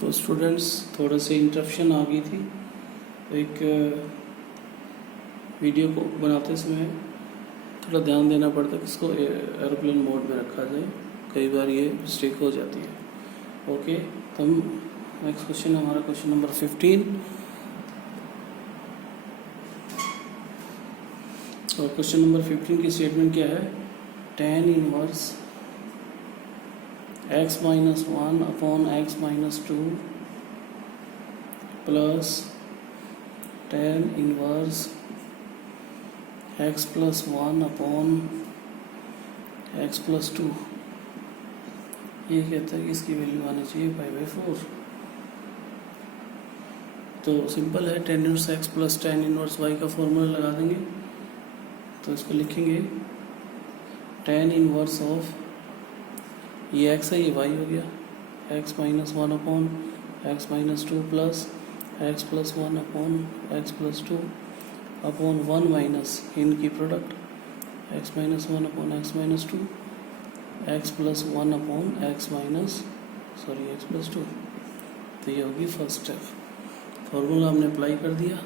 तो स्टूडेंट्स थोड़ा सी इंटरप्शन आ गई थी। एक वीडियो को बनाते समय थोड़ा ध्यान देना पड़ता है कि इसको एरोप्लेन मोड में रखा जाए, कई बार ये मिस्टेक हो जाती है। ओके, तो हम नेक्स्ट क्वेश्चन हमारा क्वेश्चन नंबर 15 और क्वेश्चन नंबर 15 की स्टेटमेंट क्या है? tan inverse x minus 1 upon x minus 2 plus tan inverse x plus 1 upon x plus 2। ये कहता है कि इसकी वैल्यू आनी चाहिए 5/4। तो सिंपल है, tan inverse x plus tan inverse y का फॉर्मूला लगा देंगे। तो इसको लिखेंगे tan इनवर्स ऑफ, ये x है, ये y हो गया, x minus 1 upon x minus 2 plus x plus 1 upon x plus 2 upon 1 minus इनकी product x minus 1 upon x minus 2 x plus 1 upon x plus 2। तो ये होगी फर्स्ट स्टेप। फॉर्मूला हमने अप्लाई कर दिया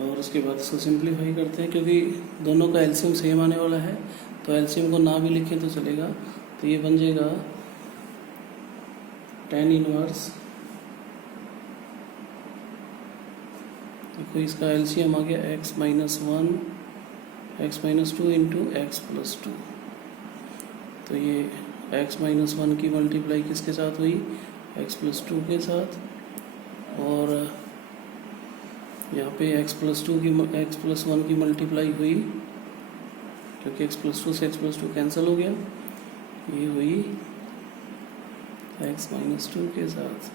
और उसके बाद इसको सिंप्लीफाई करते हैं, क्योंकि दोनों का एलसीएम सेम आने वाला है। तो एलसीएम को ना भी लिखें तो चलेगा। तो ये बन जाएगा tan इनवर्स, देखो इसका एलसीएम आ गया x minus 1 x minus 2 into x plus 2। तो ये x माइनस 1 की मल्टीप्लाई किसके साथ हुई? x प्लस 2 के साथ। और यहाँ पे x प्लस 1 की मल्टीप्लाई हुई, क्योंकि x प्लस 2 से x प्लस 2 कैंसिल हो गया, ये हुई x माइनस 2 के साथ।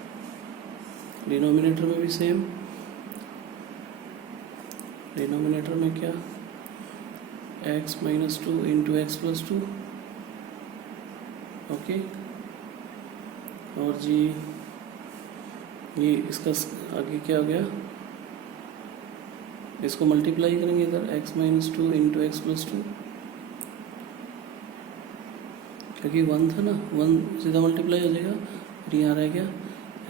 डिनोमिनेटर में भी सेम, डिनोमिनेटर में क्या? x minus 2 into x plus 2। Okay, और जी ये इसका आगे क्या हो गया? इसको मल्टीप्लाई करेंगे इधर x minus 2 into x plus 2, क्योंकि 1 था ना, 1 सीधा मल्टीप्लाई हो जाएगा। फिर यहाँ रह गया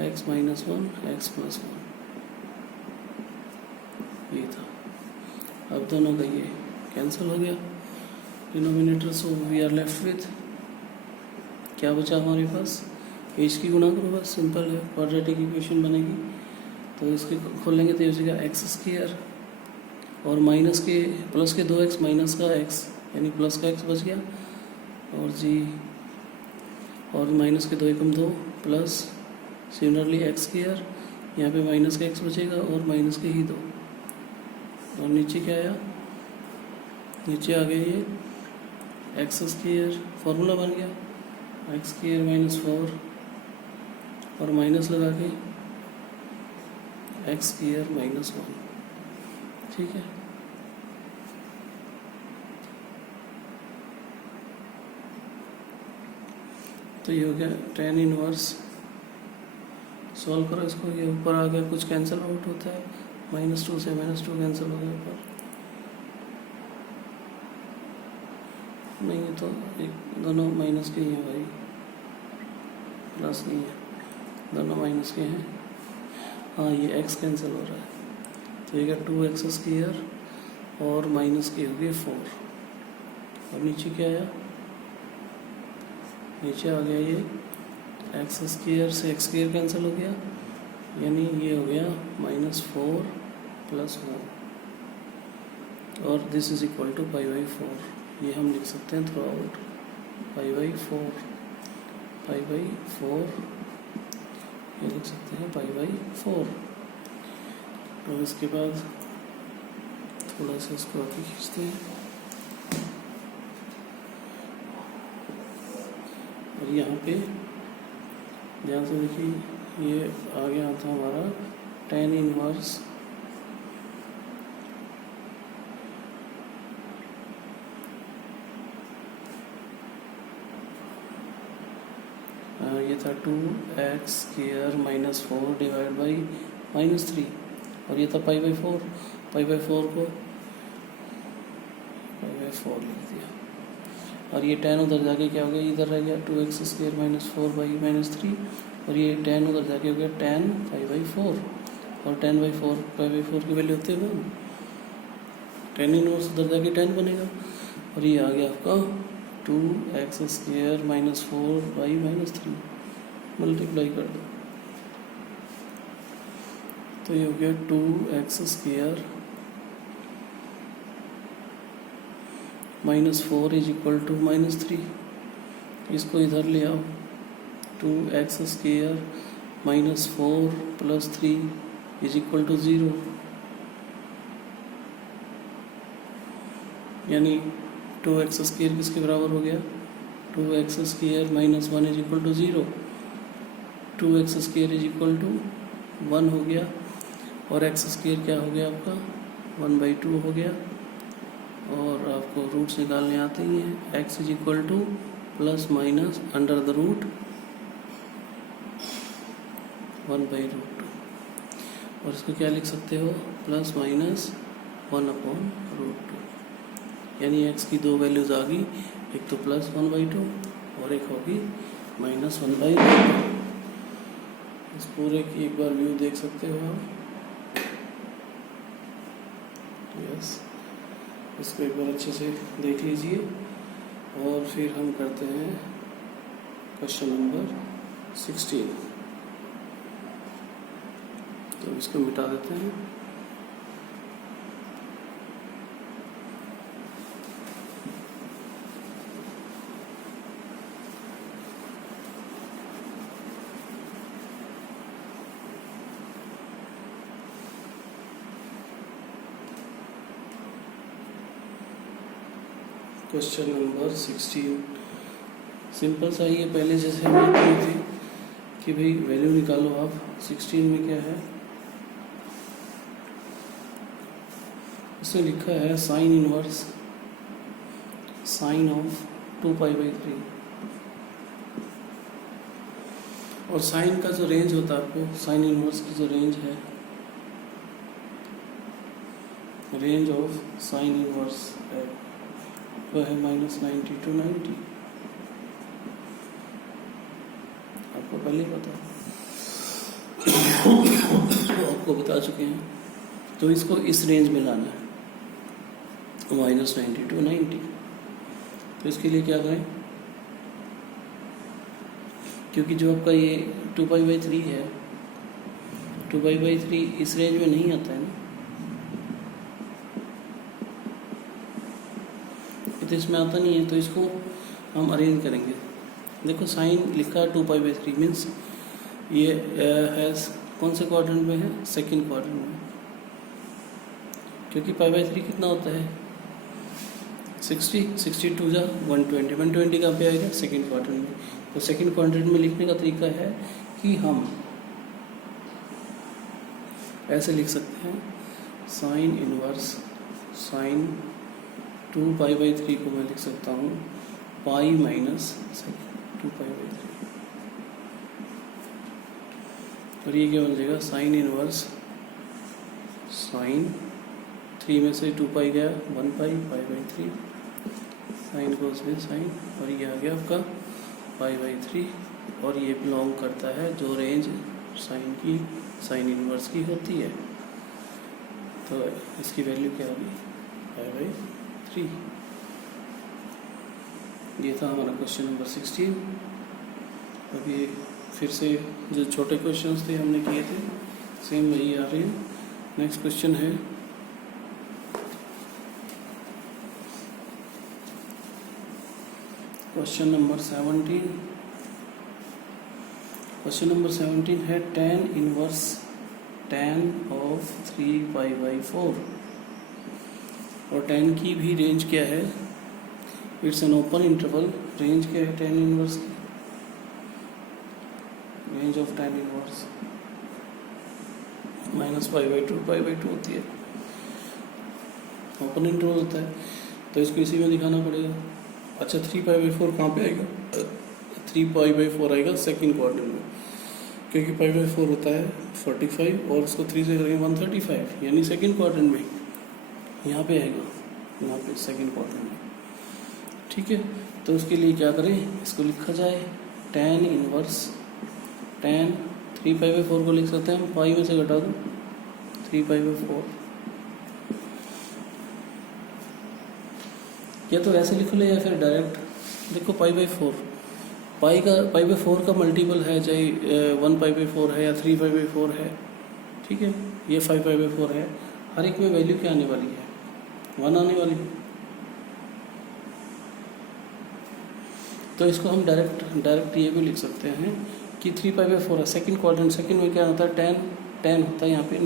x माइनस 1 एक्स प्लस 1, ये था। अब दोनों का ये कैंसिल हो गया denominator, so we are left with, क्या बचा हमारे पास? एच की गुणा करो, बस सिंपल है, क्वाड्रेटिक इक्वेशन बनेगी। तो इसके खोलेंगे तो ये हो जाएगा एक्स स्क्वायर और माइनस के प्लस के 2x माइनस का x, यानी प्लस का x बच गया। और जी, और माइनस के 2 एकम 2 प्लस सिमिलरली एक्स स्क्वायर, यहाँ पे माइनस का x बचेगा और माइनस के ही 2। और नीचे क्या आया? नीचे आ गया ये एक्स स्क्वायर, फॉर्मूला बन गया एक्स स्क्वायर माइनस 4 और माइनस लगा के एक्स स्क्वायर माइनस 1। ठीक है, तो ये हो गया tan इनवर्स। सॉल्व करो इसको, ये ऊपर आ गया, कुछ कैंसिल आउट होता है, -2 से -2 कैंसिल हो गया ऊपर। नहीं तो एक दोनों माइनस के ही हैं भाई, प्लस नहीं है, दोनों माइनस के हैं। हाँ, ये x कैंसिल हो रहा है, तो ये 2x स्क्वायर और माइनस के हो गए 4। और नीचे क्या आया? नीचे आ गया ये एक्स स्क्वायर से एक्स स्क्वायर कैंसिल हो गया, यानी ये हो गया -4 प्लस 1 और दिस इज इक्वल टू 5/4। ये हम लिख सकते हैं थ्रू आउट 5/4, ये लिख सकते हैं 5/4। और इसके बाद थोड़ा सा इसको आगे खींचते हैं और यहाँ पे ध्यान से देखिए, ये आ गया था हमारा tan इनवर्स ये था 2x square minus 4 divide by -3 और ये था 5/4। 5/4 को 5/4 लिख दिया। और ये टेन उधर जाके क्या हो गया, इधर रह गया 2x² - 4y - 3, और ये टेन उधर जाके हो गया tan π/4, और tan π/4 की वैल्यू होती है ना, tan इनवर्स उधर जाके tan बनेगा, और ये आ गया आपका 2x² - 4y - 3, मल्टीप्लाई कर दो तो ये हो गया 2x² - 4 = -3। इसको इधर ले आओ, 2x² - 4 + 3 = 0, यानी 2x² किसके बराबर हो गया, 2x² - 1 = 0, 2x² = 1 हो गया, और x² क्या हो गया आपका 1/2 हो गया, और आपको रूट्स निकालने आते ही हैं। x = ± अंडर द रूट 1/2, और इसको क्या लिख सकते हो, ± 1/√2, यानी x की दो वैल्यूज आ गई, एक तो +1/2 और एक होगी -1/√2। इस पूरे की एक बार व्यू देख सकते हो आप, यस, इसको एक बार अच्छे से देख लीजिए, और फिर हम करते हैं क्वेश्चन नंबर 16। तो इसको मिटा देते हैं। क्वेश्चन नंबर 16 सिंपल सा ही है, पहले जैसे हमने किए थे कि भाई वैल्यू निकालो आप। 16 में क्या है, इसमें लिखा है साइन इनवर्स साइन ऑफ 2π/3, और साइन का जो रेंज होता है, आपको साइन इनवर्स की जो रेंज है, रेंज ऑफ साइन इनवर्स है वो है -90 to 90, आपको पहले ही पता आपको बता चुके हैं। तो इसको इस रेंज में लाना है, -90 to 90। तो इसके लिए क्या करें, क्योंकि जो आपका ये 2π/3 है, 2π/3 इस रेंज में नहीं आता है ना, तो इसमें आता नहीं है, तो इसको हम अरेंज करेंगे। देखो साइन लिखा 2π/3 मीन्स ये है कौन से क्वाड्रेंट में है, सेकंड क्वाड्रेंट में, क्योंकि π/3 कितना होता है 60, 62 जा 120, 120 कहाँ पे आएगा, सेकंड क्वाड्रेंट में। तो सेकंड क्वाड्रेंट में लिखने का तरीका है कि हम ऐसे लिख सकते हैं, साइन इनवर्स साइन 2π/3 को मैं लिख सकता हूँ पाई माइनस 2π/3, और ये क्या बन जाएगा, साइन इनवर्स साइन 3 में से 2π गया 1π, π/3 साइन को उसमें साइन, और ये आ गया आपका π/3, और ये बिलोंग करता है जो रेंज साइन की साइन इनवर्स की होती है। तो इसकी वैल्यू क्या होगी, π/3। ये था हमारा क्वेश्चन नंबर 16। अभी फिर से जो छोटे क्वेश्चंस थे हमने किए थे, सेम वही आ रहे हैं। नेक्स्ट क्वेश्चन है क्वेश्चन नंबर 17। क्वेश्चन नंबर 17 है tan इनवर्स tan ऑफ 3π/4, और tan की भी रेंज क्या है, it's an open interval. Range क्या है tan इनवर्स की, रेंज ऑफ tan इनवर्स -π/2 π/2 होती है, ओपन इंटरवल होता है, तो इसको इसी में दिखाना पड़ेगा। अच्छा 3π/4 कहाँ पे आएगा, 3π/4 आएगा सेकंड क्वाड्रेंट में, क्योंकि π/4 होता है 45 और उसको 3 से करेंगे 135, यानी सेकंड क्वाड्रेंट में यहाँ पे आएगा, यहाँ पे सेकंड क्वाड्रेंट में। ठीक है, तो उसके लिए क्या करें, इसको लिखा जाए tan इनवर्स tan 3π/4 को लिख सकते हैं हम, पाई में से घटा दो 3π/4, या तो ऐसे लिख लो या फिर डायरेक्ट देखो π/4, पाई/4 का मल्टीपल है, चाहे 1π/4 है या 3π/4 है, ठीक है, ये 5π/4 है, हर एक में वैल्यू क्या आने वाली है, 1 आने वाली। तो इसको हम डायरेक्ट ये भी लिख सकते हैं कि 3π/4 है, सेकंड क्वाड्रेंट, सेकंड में क्या होता है, tan होता है यहाँ पे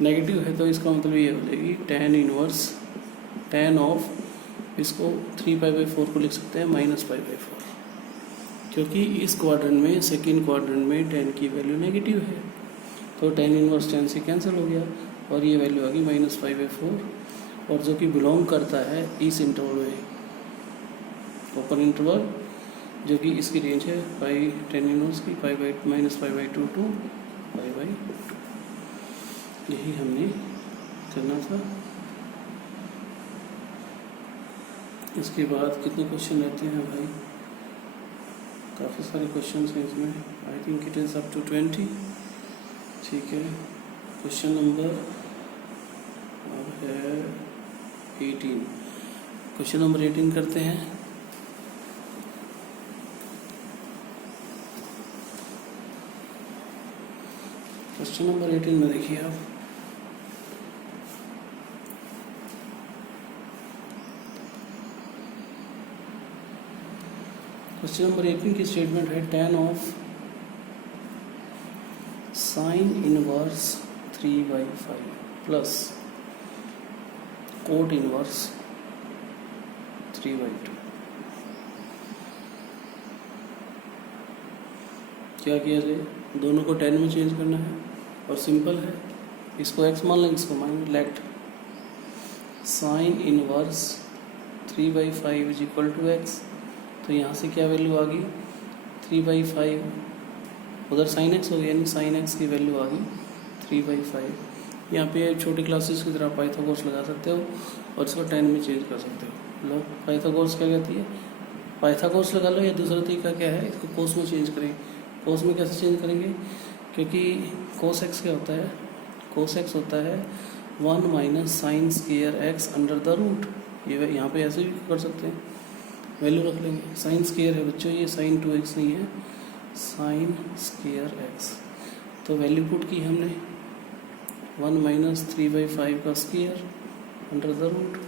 नेगेटिव है, तो इसका मतलब ये हो जाएगी tan इनवर्स tan ऑफ, इसको 3π/4 को लिख सकते हैं -π/4, क्योंकि इस क्वाड्रेंट में, सेकंड क्वाड्रेंट में tan की वैल्यू नेगेटिव है, तो tan इनवर्स tan से कैंसिल हो गया और ये वैल्यू आ गई -π/4, और जो कि बिलोंग करता है इस इंटरवल में, ओपन इंटरवल, जो कि इसकी रेंज है पाई tan इनवर्स की -π/2 to π/2। यही हमने करना था। इसके बाद कितने क्वेश्चन रहते हैं भाई, काफ़ी सारे क्वेश्चन हैं इसमें, I think it is up to 20, ठीक है। क्वेश्चन नंबर है 18, क्वेश्चन नंबर 18 करते हैं। क्वेश्चन नंबर 18 में देखिए आप, क्वेश्चन नंबर 18 की स्टेटमेंट है tan of sine inverse 3/5 plus cot inverse 3/2। क्या किया जाए, दोनों को tan में चेंज करना है और सिंपल है, इसको x मान लेंगे, इसको मान let sine inverse 3/5 is equal to x, तो यहाँ से क्या वैल्यू आ गई 3/5, उधर साइन x हो गया, यानी साइन x की वैल्यू आ गई 3/5। यहाँ पे छोटी क्लासेस की तरह पाइथागोरस लगा सकते हो और इसको tan में चेंज कर सकते हो। लो पाइथागोरस क्या कहती है, पाइथागोरस लगा लो, या दूसरा तरीका क्या है, इसको कोस में चेंज करें। कोस में कैसे चेंज करेंगे, क्योंकि कोस x क्या होता है, कोस x होता है 1 minus sine square x under the root, ये यहाँ पे ऐसे भी कर सकते हैं, वैल्यू रख लेंगे, साइन स्क्वायर है बच्चों, ये साइन 2x नहीं है, साइन स्क्वायर x, तो वैल्यू पुट की हमने 1 माइनस 3/5 का square under the root,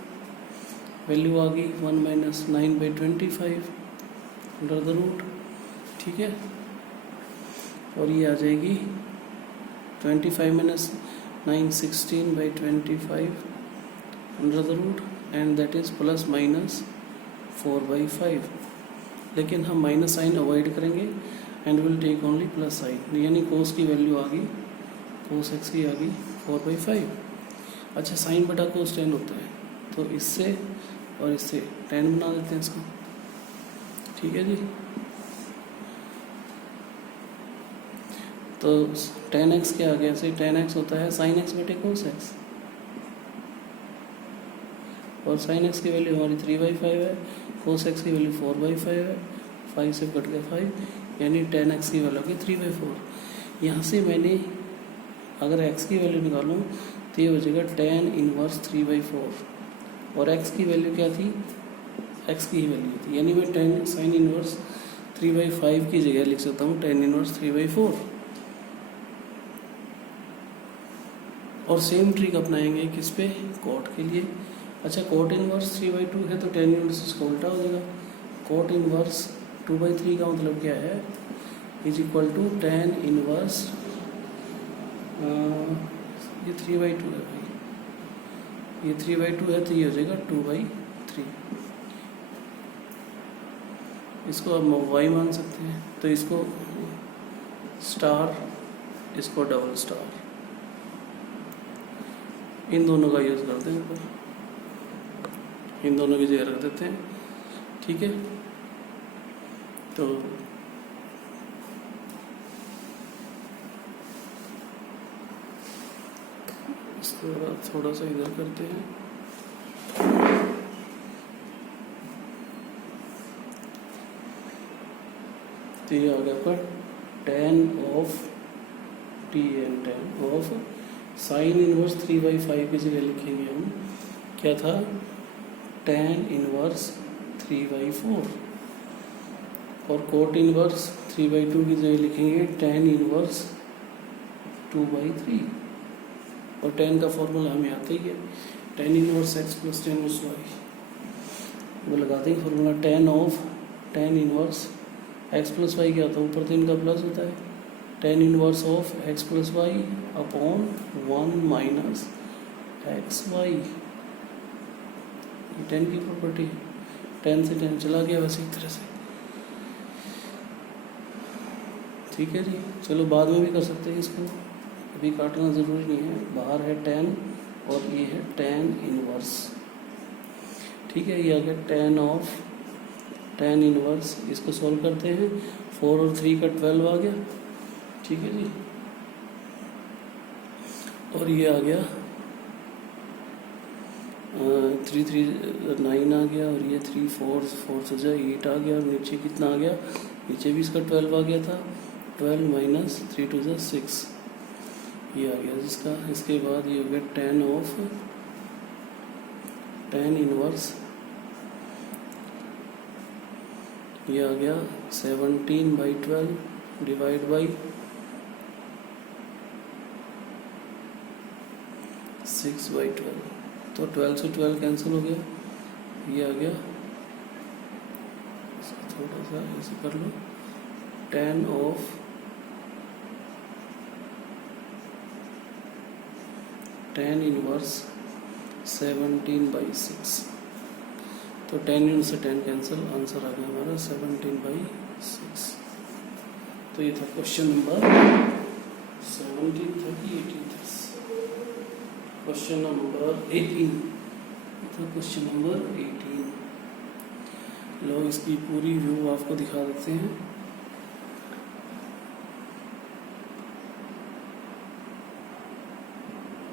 value आ गई 1 माइनस 9/25 अंडर द रूट, ठीक है, और ये आ जाएगी 25 minus 9 16/25 under the root, and that is plus minus 4/5, लेकिन हम माइनस साइन अवॉइड करेंगे and will take only plus sign, यानी कोस की वैल्यू आ गई, कोस x की आ गई 4/5। अच्छा, साइन बटा कोस tan होता है, तो इससे और इससे tan बना देते हैं इसको, ठीक है जी। तो tan x क्या आ गया, ऐसे tan x होता है sin x बटे कोस x, और sin x की वैल्यू हमारी 3/5 है, कोस x की वैल्यू 4/5 है, 5 से कट गया 5, यानी tan x की वैल्यू होगी 3/4। यहाँ से मैंने अगर x की वैल्यू निकालूँ तो ये हो जाएगा tan इनवर्स 3/4, और x की वैल्यू क्या थी, x की ही वैल्यू थी, यानी मैं tan साइन इनवर्स 3/5 की जगह लिख सकता हूँ tan इनवर्स 3/4, और सेम ट्रिक अपनाएंगे किस पे, कोट के लिए। अच्छा, कोट इनवर्स 3/2 है तो tan इनवर्स इसका उल्टा हो जाएगा, कोट इनवर्स 2/3 का मतलब क्या है, is equal to tan inverse, ये 3/2 है भाई, ये 3/2 है तो ये हो जाएगा 2/3, इसको अब y मान सकते हैं, तो इसको स्टार, इसको डबल स्टार, इन दोनों का यूज़ करते हैं, ऊपर इन दोनों की जगह रख देते हैं, ठीक है। तो इसके बाद थोड़ा सा इधर करते हैं, तो ये आ गया आपका tan of tan of sine inverse 3/5 की जगह लिखेंगे हम, क्या था, tan इनवर्स 3/4, और कोट इनवर्स 3/2 की जगह लिखेंगे tan इनवर्स 2/3, और tan का फॉर्मूला हमें आता ही है, tan inverse x plus tan inverse y, वो लगाते हैं formula, tan inverse x plus y क्या होता है, ऊपर तो इनका प्लस होता है, tan inverse of x plus y upon 1 minus x y, tan की प्रॉपर्टी, tan से tan चला गया वैसे एक तरह से, ठीक है जी। चलो बाद में भी कर सकते हैं इसको, अभी काटना ज़रूरी नहीं है, बाहर है tan और ये है tan इनवर्स, ठीक है। ये आ गया tan इनवर्स, इसको सॉल्व करते हैं, 4 और 3 का 12 आ गया, ठीक है जी। और ये आ गया 3 3 9 आ गया, और ये 3 4 से जाए 8 आ गया, और नीचे कितना आ गया, नीचे भी इसका 12 आ गया था, 12 माइनस 3 2 6, ये आ गया जिसका। इसके बाद ये हो गया tan इनवर्स, ये आ गया 17/12 डिवाइड बाई 6/12, तो 12 से 12 कैंसिल हो गया, ये आ गया, इसको थोड़ा सा ऐसे कर लो, tan ऑफ tan इनवर्स 17/6, तो tan इनवर्स से tan कैंसिल, आंसर आ गया हमारा 17/6। तो ये था क्वेश्चन नंबर 17 था कि 18 था, क्वेश्चन नंबर 18 था, क्वेश्चन नंबर 18। लो इसकी पूरी व्यू आपको दिखा देते हैं।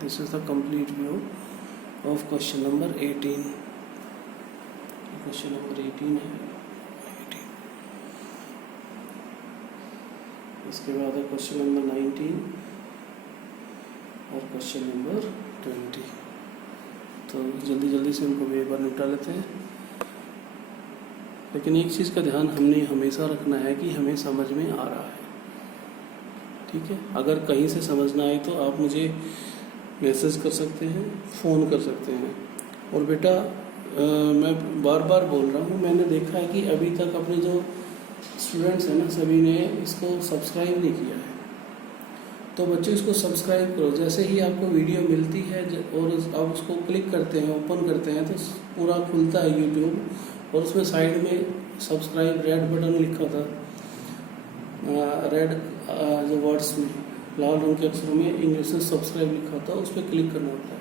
This is the complete view of question number 18। Question number 18 है 18। इसके बाद है क्वेश्चन नंबर 19 और क्वेश्चन नंबर 20। तो जल्दी से उनको भी एक बार निपटा लेते हैं। लेकिन एक चीज़ का ध्यान हमने हमेशा रखना है कि हमें समझ में आ रहा है, ठीक है। अगर कहीं से समझना आए तो आप मुझे मैसेज कर सकते हैं, फ़ोन कर सकते हैं। और बेटा मैं बार बार बोल रहा हूँ, मैंने देखा है कि अभी तक अपने जो स्टूडेंट्स हैं ना, सभी ने इसको सब्सक्राइब नहीं किया है। तो बच्चों इसको सब्सक्राइब करो। जैसे ही आपको वीडियो मिलती है और आप उसको क्लिक करते हैं, ओपन करते हैं, तो पूरा खुलता है यूट्यूब, और उसमें साइड में सब्सक्राइब रेड बटन लिखा था, रेड जो वर्ड्स में लाल रंग के अक्षरों में इंग्लिश में सब्सक्राइब लिखा था, उस पर क्लिक करना होता है।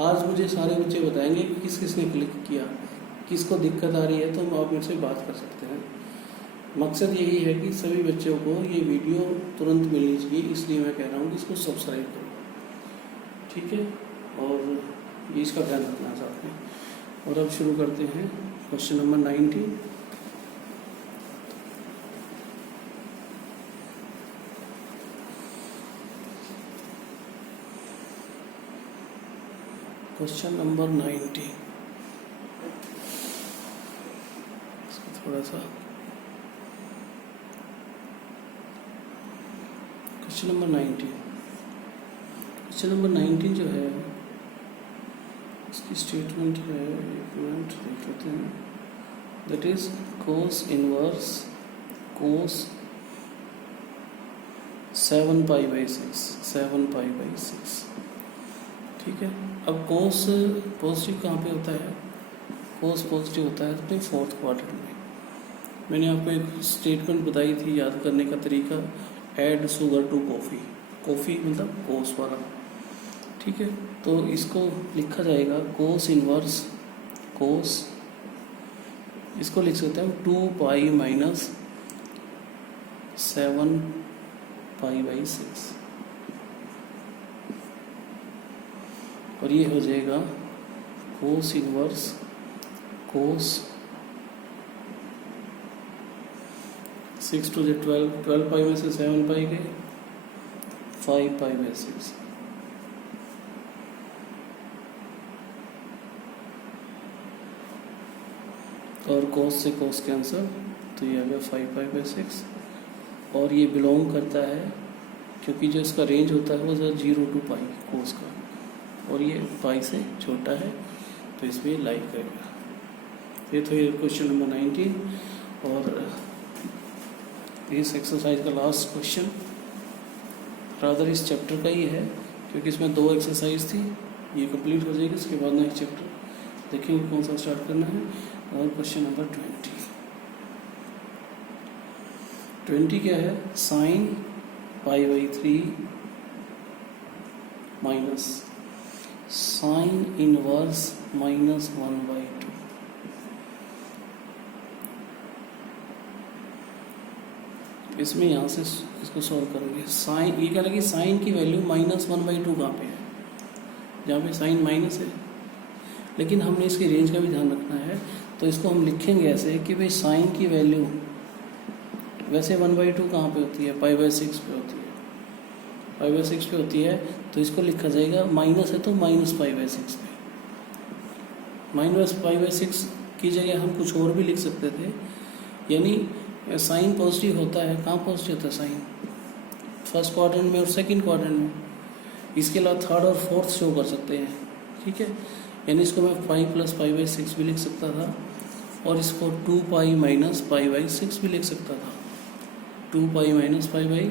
आज मुझे सारे बच्चे बताएंगे कि किस किस ने क्लिक किया, किसको दिक्कत आ रही है, तो आप मुझसे बात कर सकते हैं। मकसद यही है कि सभी बच्चों को ये वीडियो तुरंत मिलनी चाहिए, इसलिए मैं कह रहा हूँ कि इसको सब्सक्राइब करो, ठीक है। और ये इसका ध्यान रखना साथ में। और अब शुरू करते हैं क्वेश्चन नंबर 19। क्वेश्चन नंबर 19, इसको थोड़ा सा, क्वेश्चन नंबर 19 जो है इसकी स्टेटमेंट है, एक मिनट देख लेते हैं। That is cos inverse cos 7π/6, ठीक है। अब कोस पॉजिटिव कहाँ पे होता है, कोस पॉजिटिव होता है अपने फोर्थ क्वाड्रेंट में। मैंने आपको एक स्टेटमेंट बताई थी, याद करने का तरीका, add sugar to coffee, coffee मतलब कोस वाला, ठीक है। तो इसको लिखा जाएगा कोस इनवर्स कोस, इसको लिख सकते हैं 2π - 7π/6, और ये हो जाएगा कोस इनवर्स कोस 6 टू 12, 12 पाई में से 7 पाई गए, 5 पाई बाई 6। और कोस से कोस कैंसल, तो ये आ गया 5 पाई बाई 6। और ये बिलोंग करता है, क्योंकि जो इसका रेंज होता है वो 0 टू पाई कोस का, और ये पाई से छोटा है, तो इसमें लाई करेगा। ये तो ये क्वेश्चन नंबर 19। और इस एक्सरसाइज का लास्ट क्वेश्चन रादर इस चैप्टर का ही है, क्योंकि इसमें 2 एक्सरसाइज थी, ये कंप्लीट हो जाएगी। इसके बाद नेक्स्ट चैप्टर देखेंगे कौन सा स्टार्ट करना है। और क्वेश्चन नंबर 20 क्या है, sine pi by 3 minus sine inverse minus 1/2। इसमें यहाँ से इसको सॉल्व करेंगे। साइन, ये कह रहा है कि साइन की वैल्यू -1/2 कहाँ पे है, जहाँ पे साइन माइनस है, लेकिन हमने इसकी रेंज का भी ध्यान रखना है। तो इसको हम लिखेंगे ऐसे कि भाई साइन की वैल्यू वैसे 1/2 कहाँ पे होती है, पाई बाई 6 पे होती है, पाई बाई 6 पे होती है। तो इसको लिखा जाएगा, माइनस है तो माइनस पाई बाई 6 पे, माइनस पाई बाई 6 की जगह हम कुछ और भी लिख सकते थे। यानी साइन पॉजिटिव होता है, कहाँ पॉजिटिव होता है साइन, फर्स्ट क्वाड्रेंट में और सेकंड क्वाड्रेंट में। इसके अलावा थर्ड और फोर्थ शो कर सकते हैं, ठीक है। यानी इसको मैं पाई प्लस पाई बाई 6 भी लिख सकता था, और इसको 2 पाई माइनस पाई बाई 6 भी लिख सकता था। 2 पाई माइनस पाई बाई,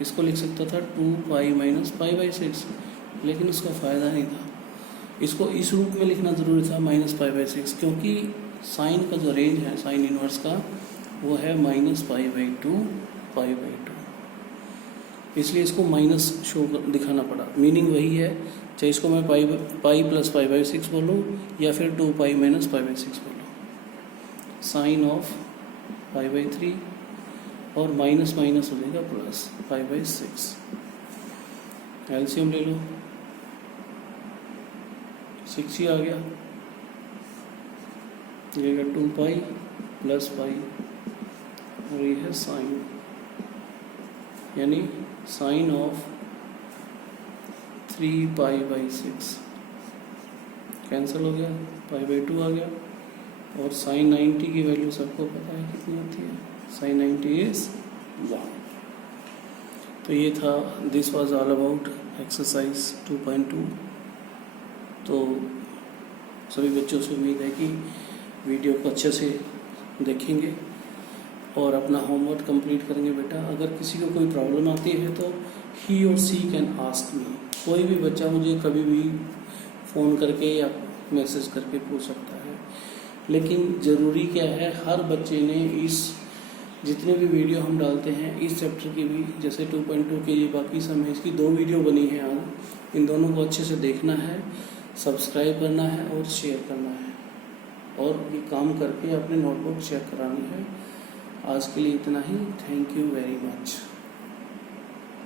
इसको लिख सकता था 2 पाई माइनस पाई बाई 6, लेकिन उसका फ़ायदा नहीं था। इसको इस रूप में लिखना ज़रूरी था, माइनस पाई बाई 6, क्योंकि साइन का जो रेंज है साइन इनवर्स का वो है minus pi by 2 pi by 2, इसलिए इसको माइनस शो दिखाना पड़ा। मीनिंग वही है, चाहे इसको मैं पाई प्लस पाई बाई 6 बोलूँ या फिर 2 पाई माइनस पाई बाई 6 बोलूँ। साइन ऑफ पाई बाई 3 और माइनस माइनस हो जाएगा प्लस पाई बाई 6। एलसीएम ले लो, 6 ही आ गया, ये 2 पाई प्लस पाई, और ये है साइन, यानी sine of 3 pi by 6 cancel हो गया, पाई बाई 2 आ गया। और साइन 90 की वैल्यू सबको पता है कितनी होती है, साइन 90 इज 1। तो ये था, this was all about exercise 2.2। तो सभी बच्चों से उम्मीद है कि वीडियो को अच्छे से देखेंगे और अपना होमवर्क कंप्लीट करेंगे। बेटा, अगर किसी को कोई प्रॉब्लम आती है तो ही और सी कैन आस्क मी, कोई भी बच्चा मुझे कभी भी फ़ोन करके या मैसेज करके पूछ सकता है। लेकिन ज़रूरी क्या है, हर बच्चे ने इस जितने भी वीडियो हम डालते हैं इस चैप्टर की भी, जैसे 2.2 के ये बाकी समय इसकी 2 वीडियो बनी है आज, इन दोनों को अच्छे से देखना है, सब्सक्राइब करना है और शेयर करना है, और ये काम करके अपने नोटबुक चेक करानी है। आज के लिए इतना ही, थैंक यू वेरी मच।